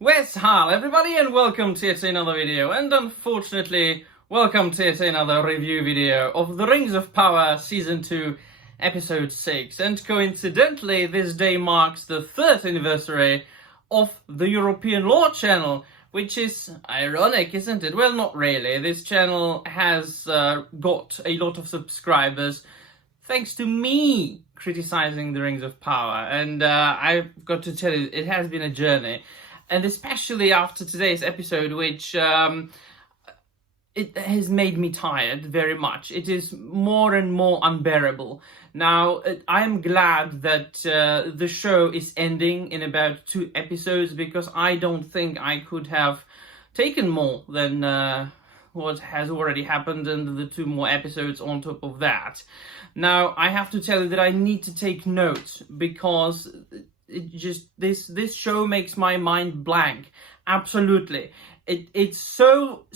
Wes Hall, everybody, and welcome to yet another video, and unfortunately, welcome to yet another review video of The Rings of Power Season 2, Episode 6. And coincidentally, this day marks the 3rd anniversary of the European Lore channel, which is ironic, isn't it? Well, not really. This channel has got a lot of subscribers thanks to me criticizing The Rings of Power, and I've got to tell you, it has been a journey. And especially after today's episode, which it has made me tired very much. It is more and more unbearable. Now, I'm glad that the show is ending in about 2 episodes, because I don't think I could have taken more than what has already happened and the 2 more episodes on top of that. Now, I have to tell you that I need to take notes, because it just this show makes my mind blank. Absolutely, it's so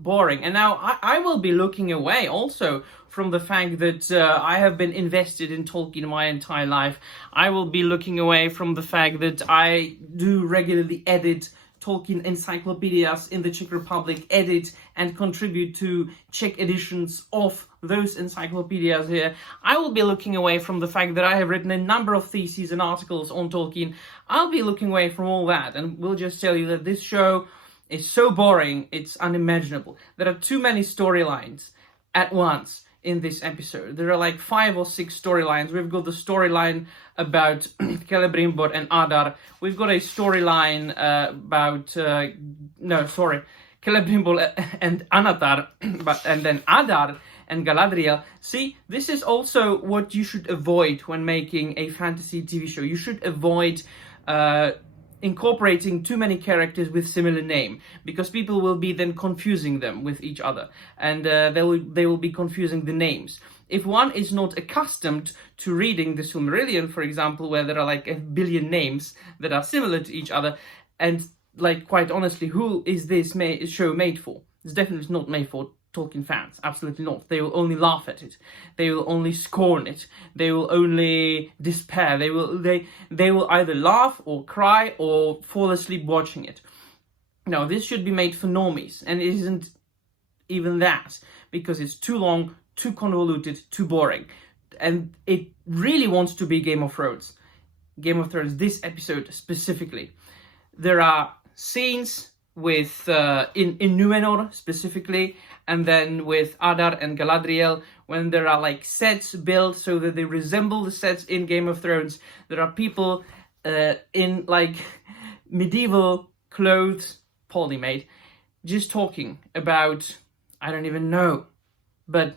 boring. And now I will be looking away also from the fact that I have been invested in Tolkien my entire life. I will be looking away from the fact that I do regularly edit Tolkien encyclopedias in the Czech Republic, edit and contribute to Czech editions of those encyclopedias here. I will be looking away from the fact that I have written a number of theses and articles on Tolkien. I'll be looking away from all that, and we'll just tell you that this show is so boring, it's unimaginable. There are too many storylines at once in this episode. There are like 5 or 6 storylines. We've got the storyline about Celebrimbor and Adar. We've got a storyline about Celebrimbor and Anatar, and then Adar and Galadriel. See, this is also what you should avoid when making a fantasy TV show. You should avoid incorporating too many characters with similar name, because people will be then confusing them with each other, and they will be confusing the names. If one is not accustomed to reading the Silmarillion, for example, where there are like 1 billion names that are similar to each other, and like, quite honestly, who is this show made for? It's definitely not made for Tolkien fans. Absolutely not. They will only laugh at it. They will only scorn it. They will only despair. They will either laugh or cry or fall asleep watching it. Now, this should be made for normies, and it isn't even that, because it's too long, too convoluted, too boring. And it really wants to be Game of Thrones. Game of Thrones, this episode specifically. There are scenes with in Numenor specifically, and then with Adar and Galadriel, when there are like sets built so that they resemble the sets in Game of Thrones. There are people in like medieval clothes, poorly made, just talking about, I don't even know, but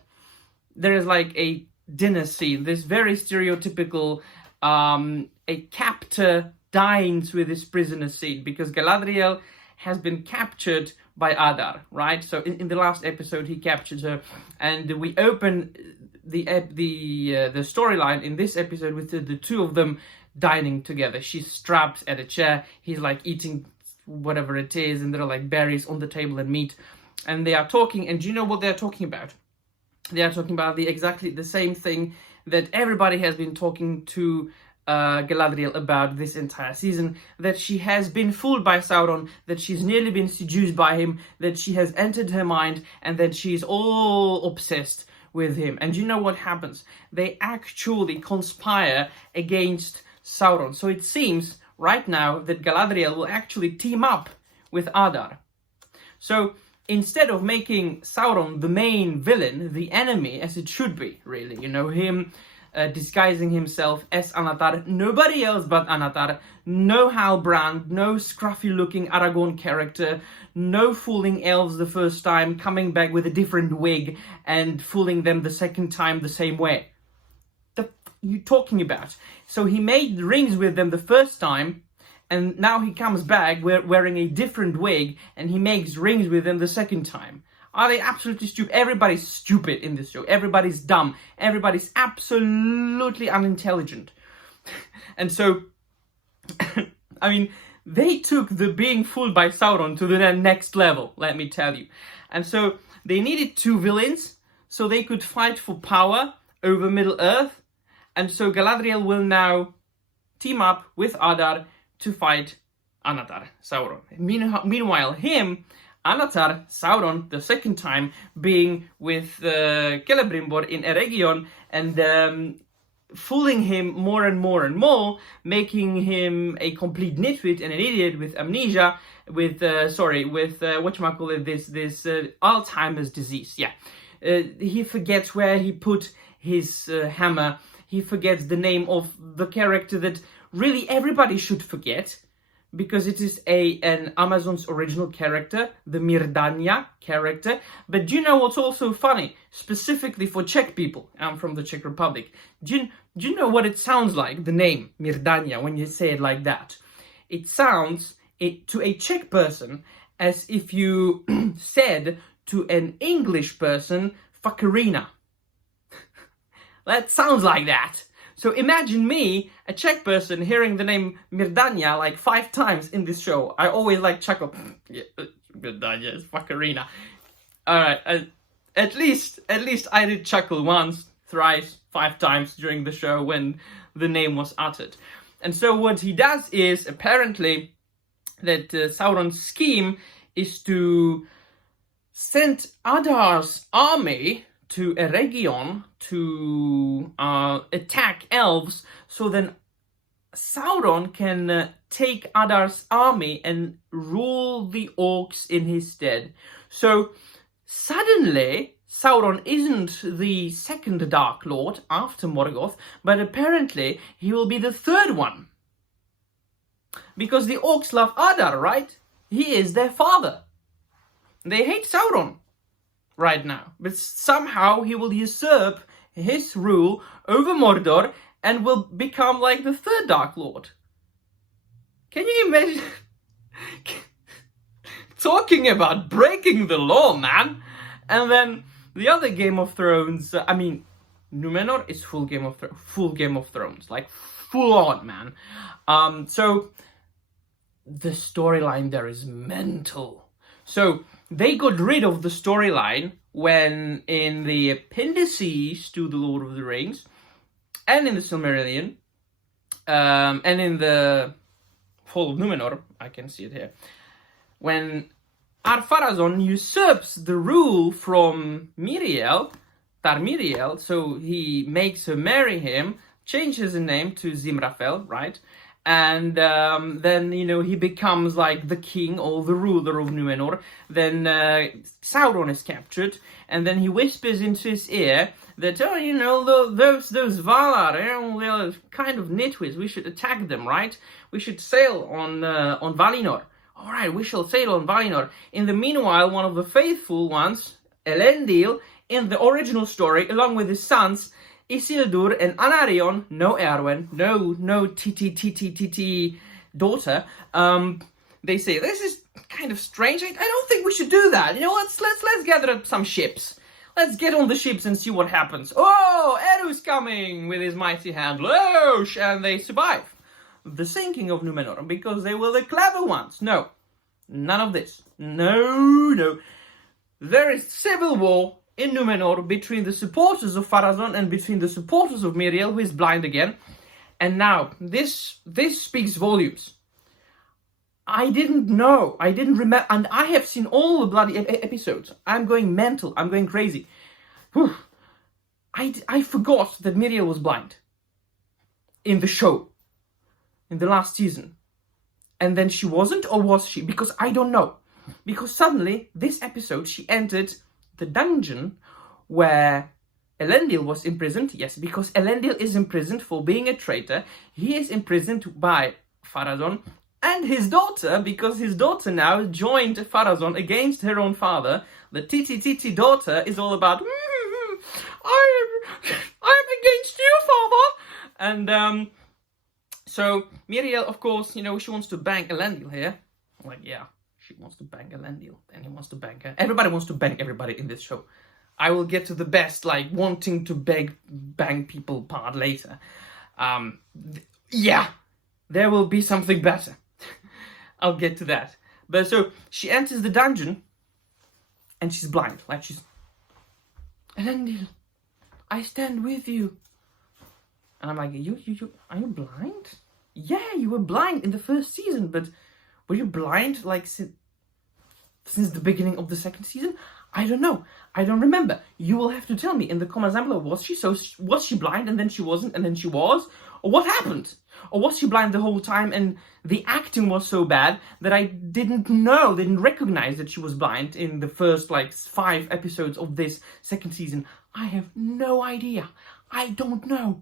there is like a dinner scene, this very stereotypical a captor dines with his prisoner scene, because Galadriel has been captured by Adar, right? So in the last episode, he captured her, and we open the storyline in this episode with the 2 of them dining together. She's strapped at a chair. He's like eating whatever it is, and there are like berries on the table and meat, and they are talking. And do you know what they're talking about? They are talking about exactly the same thing that everybody has been talking to Galadriel about this entire season, that she has been fooled by Sauron, that she's nearly been seduced by him, that she has entered her mind, and that she's all obsessed with him. And you know what happens? They actually conspire against Sauron. So it seems right now that Galadriel will actually team up with Adar. So instead of making Sauron the main villain, the enemy, as it should be, really, you know, him disguising himself as Anatar, nobody else but Anatar, no Halbrand, no scruffy-looking Aragorn character, no fooling elves the first time, coming back with a different wig and fooling them the second time the same way. The f*** you talking about? So he made rings with them the first time, and now he comes back wearing a different wig, and he makes rings with them the second time. Are they absolutely stupid? Everybody's stupid in this show. Everybody's dumb. Everybody's absolutely unintelligent. And so, I mean, they took the being fooled by Sauron to the next level, let me tell you. And so they needed 2 villains so they could fight for power over Middle-earth. And so Galadriel will now team up with Adar to fight Anatar, Sauron. Meanwhile, Anatar, Sauron, the second time, being with Celebrimbor in Eregion and fooling him more and more and more, making him a complete nitwit and an idiot with amnesia, with whatchamacallit, this Alzheimer's disease. Yeah, he forgets where he put his hammer. He forgets the name of the character that really everybody should forget, because it is an Amazon's original character, the Mirdania character. But do you know what's also funny? Specifically for Czech people, I'm from the Czech Republic. Do you know what it sounds like, the name Mirdania, when you say it like that? It sounds, to a Czech person, as if you said to an English person, fuckerina. That sounds like that. So imagine me, a Czech person, hearing the name Mirdania like 5 times in this show. I always like chuckle. Yeah, Mirdania is fuckerina. Alright, at least I did chuckle once, thrice, 5 times during the show when the name was uttered. And so what he does is, apparently, that Sauron's scheme is to send Adar's army to Eregion to attack elves, so then Sauron can take Adar's army and rule the orcs in his stead. So suddenly Sauron isn't the second Dark Lord after Morgoth, but apparently he will be the third one. Because the orcs love Adar, right? He is their father. They hate Sauron right now, but somehow he will usurp his rule over Mordor and will become like the third Dark Lord. Can you imagine? Talking about breaking the law, man. And then the other Game of Thrones, Numenor is full Game of Thrones, like full on, man. So the storyline there is mental. So they got rid of the storyline when in the appendices to The Lord of the Rings and in the Silmarillion and in the Fall of Numenor, I can see it here, when Ar-Pharazôn usurps the rule from Tar-Miriel, so he makes her marry him, changes her name to Zimrafel, right? And then, he becomes like the king or the ruler of Numenor. Then Sauron is captured, and then he whispers into his ear that, those Valar, they're kind of nitwits. We should attack them, right? We should sail on Valinor. All right, we shall sail on Valinor. In the meanwhile, one of the faithful ones, Elendil, in the original story, along with his sons, Isildur and Anarion, no Erwin, no Titi daughter, they say, this is kind of strange. I don't think we should do that. Let's gather up some ships. Let's get on the ships and see what happens. Oh, Eru's coming with his mighty hand. Losh! And they survive the sinking of Numenor because they were the clever ones. No, none of this. No. There is civil war in Numenor between the supporters of Pharazôn and between the supporters of Miriel, who is blind again. And now, this speaks volumes. I didn't know, I didn't remember, and I have seen all the bloody episodes. I'm going mental, I'm going crazy. Whew. I forgot that Miriel was blind in the show, in the last season. And then she wasn't, or was she? Because I don't know. Because suddenly, this episode, she entered the dungeon where Elendil was imprisoned. Yes, because Elendil is imprisoned for being a traitor. He is imprisoned by Pharazôn and his daughter, because his daughter now joined Pharazôn against her own father. The Titi daughter is all about, I'm against you, father. And so Miriel, of course, she wants to bang Elendil here. Like, yeah. She wants to bang Elendil, and he wants to bang her. Everybody wants to bang everybody in this show. I will get to the best, wanting to bang people part later. Yeah, there will be something better. I'll get to that. But so, she enters the dungeon, and she's blind. Elendil, I stand with you. And I'm like, are you blind? Yeah, you were blind in the first season, but Were you blind like since the beginning of the second season? I don't know. I don't remember. You will have to tell me in the comments down below. Was she blind and then she wasn't and then she was? Or what happened? Or was she blind the whole time and the acting was so bad that I didn't recognize that she was blind in the first 5 episodes of this second season? I have no idea. I don't know.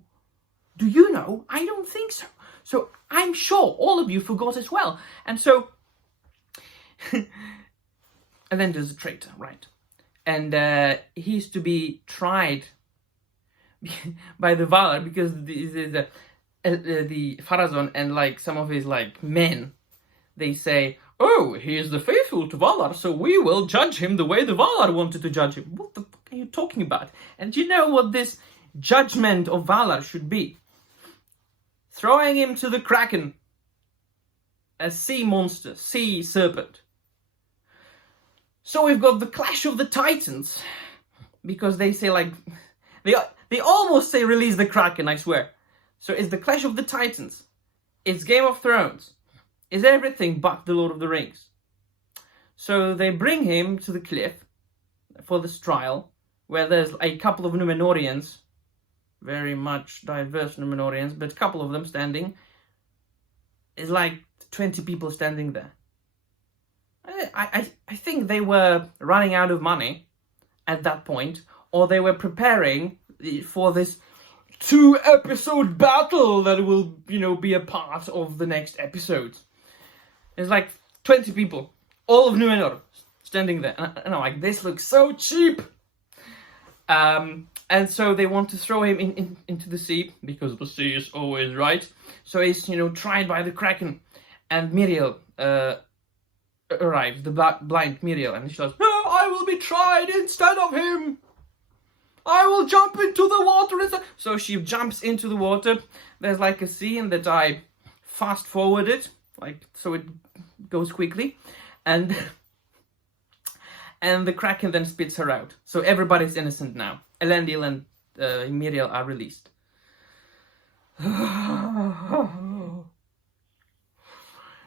Do you know? I don't think so. So I'm sure all of you forgot as well. And so... and then there's a traitor, right? And he's to be tried by the Valar because the Pharazôn and some of his men, they say, oh, he is the faithful to Valar, so we will judge him the way the Valar wanted to judge him. What the fuck are you talking about? And you know what this judgment of Valar should be? Throwing him to the Kraken, a sea monster, sea serpent. So we've got the Clash of the Titans, because they say they almost say release the Kraken, I swear. So it's the Clash of the Titans, it's Game of Thrones, it's everything but the Lord of the Rings. So they bring him to the cliff for this trial, where there's a couple of Númenóreans, very much diverse Númenóreans, but a couple of them standing. It's 20 people standing there. I think they were running out of money at that point, or they were preparing for this 2-episode battle that will, be a part of the next episode. It's 20 people, all of Númenor, standing there. And I'm like, this looks so cheap. And so they want to throw him into the sea, because the sea is always right. So he's, tried by the Kraken. And Miriel arrives, the blind Miriel, and she says, no, I will be tried instead of him. I will jump into the water instead. So she jumps into the water. There's a scene that I fast forwarded, so it goes quickly. And the Kraken then spits her out. So everybody's innocent now. Elendil and Miriel are released.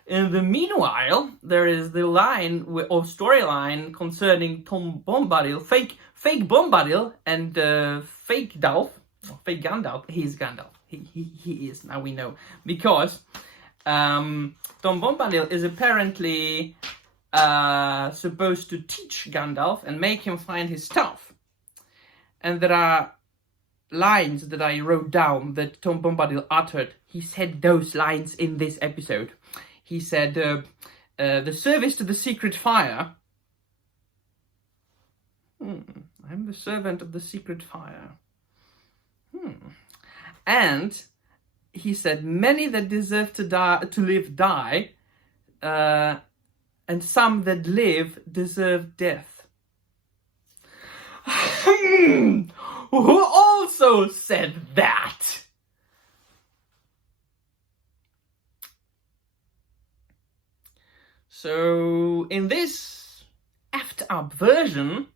In the meanwhile, there is the line or storyline concerning Tom Bombadil, fake Bombadil, and fake Gandalf. He's Gandalf. He is, now we know, because Tom Bombadil is apparently supposed to teach Gandalf and make him find his staff. And there are lines that I wrote down that Tom Bombadil uttered. He said those lines in this episode. He said, the service to the secret fire. I'm the servant of the secret fire. And he said, many that deserve to live die, and some that live deserve death. Who also said that? So, in this effed up version,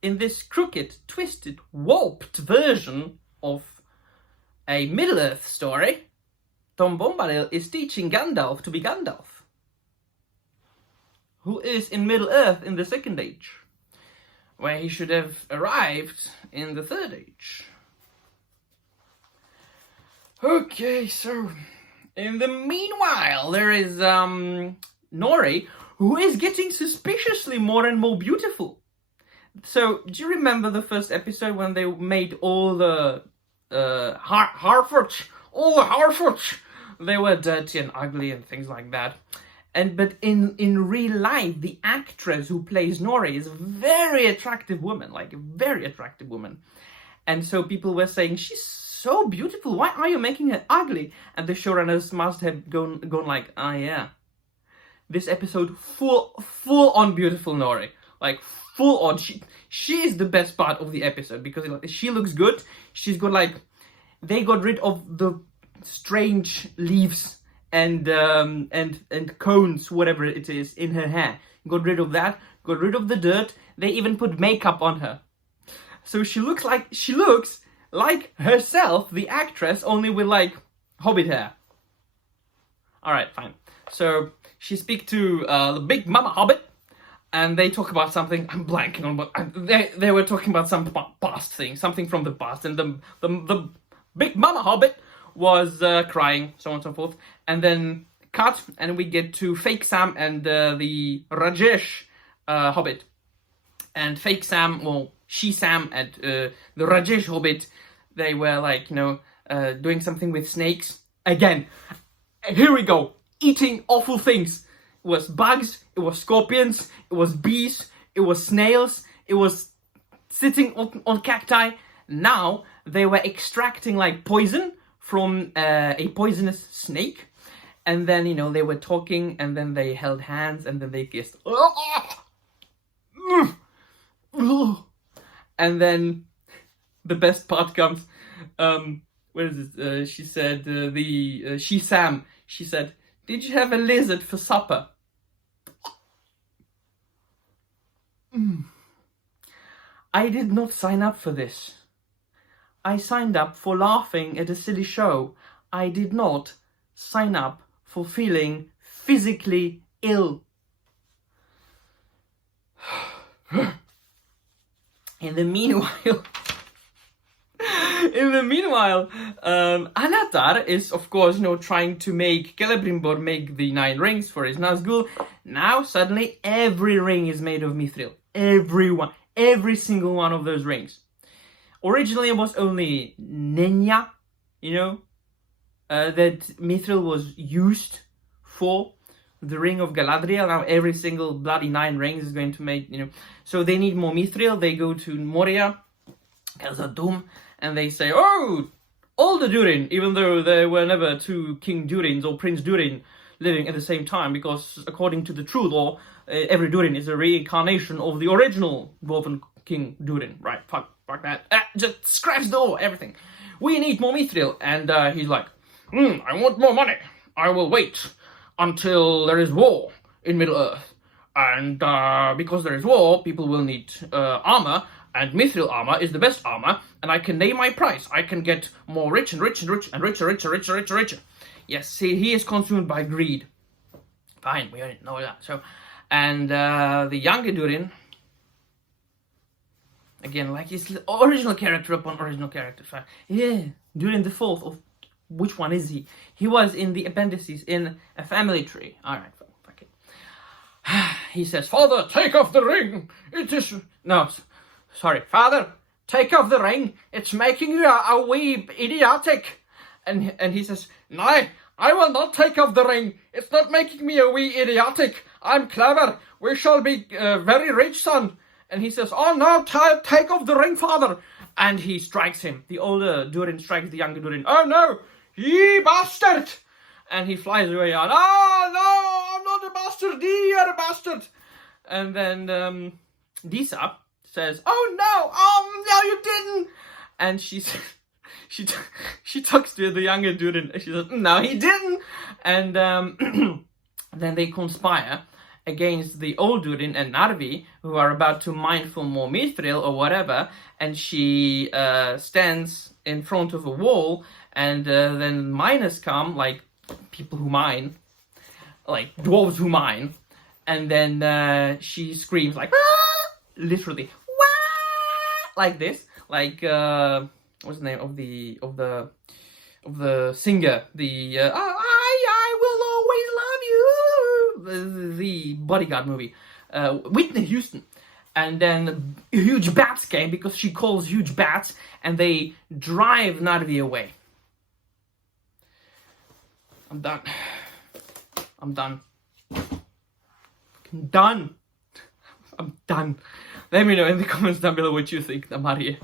in this crooked, twisted, warped version of a Middle-earth story, Tom Bombadil is teaching Gandalf to be Gandalf, who is in Middle-earth in the Second Age, where he should have arrived in the Third Age. Okay, so in the meanwhile, there is Nori, who is getting suspiciously more and more beautiful. So, do you remember the first episode when they made all the Harfoots? All the Harfoots! They were dirty and ugly and things like that. But in real life, the actress who plays Nori is a very attractive woman, a very attractive woman. And so people were saying, she's so beautiful, why are you making her ugly? And the showrunners must have gone yeah. This episode, full on beautiful Nori. Full on. She is the best part of the episode, because she looks good. She's got they got rid of the strange leaves and cones, whatever it is, in her hair. Got rid of that, got rid of the dirt. They even put makeup on her. So she looks like herself, the actress, only with Hobbit hair. Alright, fine. So she speak to the big mama hobbit, and they talk about something. I'm blanking on what they were talking about. Some past thing, something from the past, and the big mama hobbit was crying, so on and so forth. And then cut, and we get to fake Sam and the Rajesh hobbit. And fake Sam, well, she Sam and the Rajesh hobbit, they were like, doing something with snakes. Again, here we go, eating awful things. It was bugs, it was scorpions, it was bees, it was snails, it was sitting on cacti. Now they were extracting like poison from a poisonous snake. And then, they were talking, and then they held hands, and then they kissed. And then the best part comes. Where is it? She said, she Sam, she said, "Did you have a lizard for supper?" I did not sign up for this. I signed up for laughing at a silly show. I did not sign up for feeling physically ill. In the meanwhile, Anatar is, of course, trying to make Celebrimbor make the 9 rings for his Nazgul. Now, suddenly, every ring is made of mithril. Every single one of those rings. Originally, it was only Nenya, that mithril was used for the ring of Galadriel. Now every single bloody 9 rings is going to make, so they need more mithril. They go to Moria, Khazad-dûm, and they say, oh, all the Durin, even though there were never 2 King Durins or Prince Durin living at the same time, because according to the true lore, every Durin is a reincarnation of the original Dwarven King Durin. Right, fuck that. Just scratch the law, everything. We need more mithril. And he's like, I want more money. I will wait until there is war in Middle-earth. And because there is war, people will need armor, and mithril armor is the best armor, and I can name my price. I can get more rich and rich and rich and richer. Yes, see, he is consumed by greed. Fine, we already know that. So, and the younger Durin, again, like his original character upon original character. Yeah, Durin the Fourth of... Which one is he? He was in the appendices in a family tree. Alright, fuck it. He says, Father, take off the ring. It is... No, sorry. Father, take off the ring. It's making you a wee idiotic. And he says, no, I will not take off the ring. It's not making me a wee idiotic. I'm clever. We shall be very rich, son. And he says, oh no, take off the ring, father. And he strikes him. The older Durin strikes the younger Durin. Oh no, ye bastard. And he flies away on, oh no, I'm not a bastard, you're a bastard. And then Disa says, oh no, you didn't. And she talks to the younger Durin. And she says, no, he didn't. And then they conspire against the old Durin and Narvi, who are about to mine for more mithril or whatever, and she stands in front of a wall, and then miners come, like people who mine, like dwarves who mine, and then she screams like, Wah! Literally, Wah! Like this, like what's the name of the singer, the I will always love you, the Bodyguard movie, Whitney Houston. And then huge bats came because she calls huge bats, and they drive Narvi away. I'm done. I'm done. I'm done. Let me know in the comments down below what you think, Marie.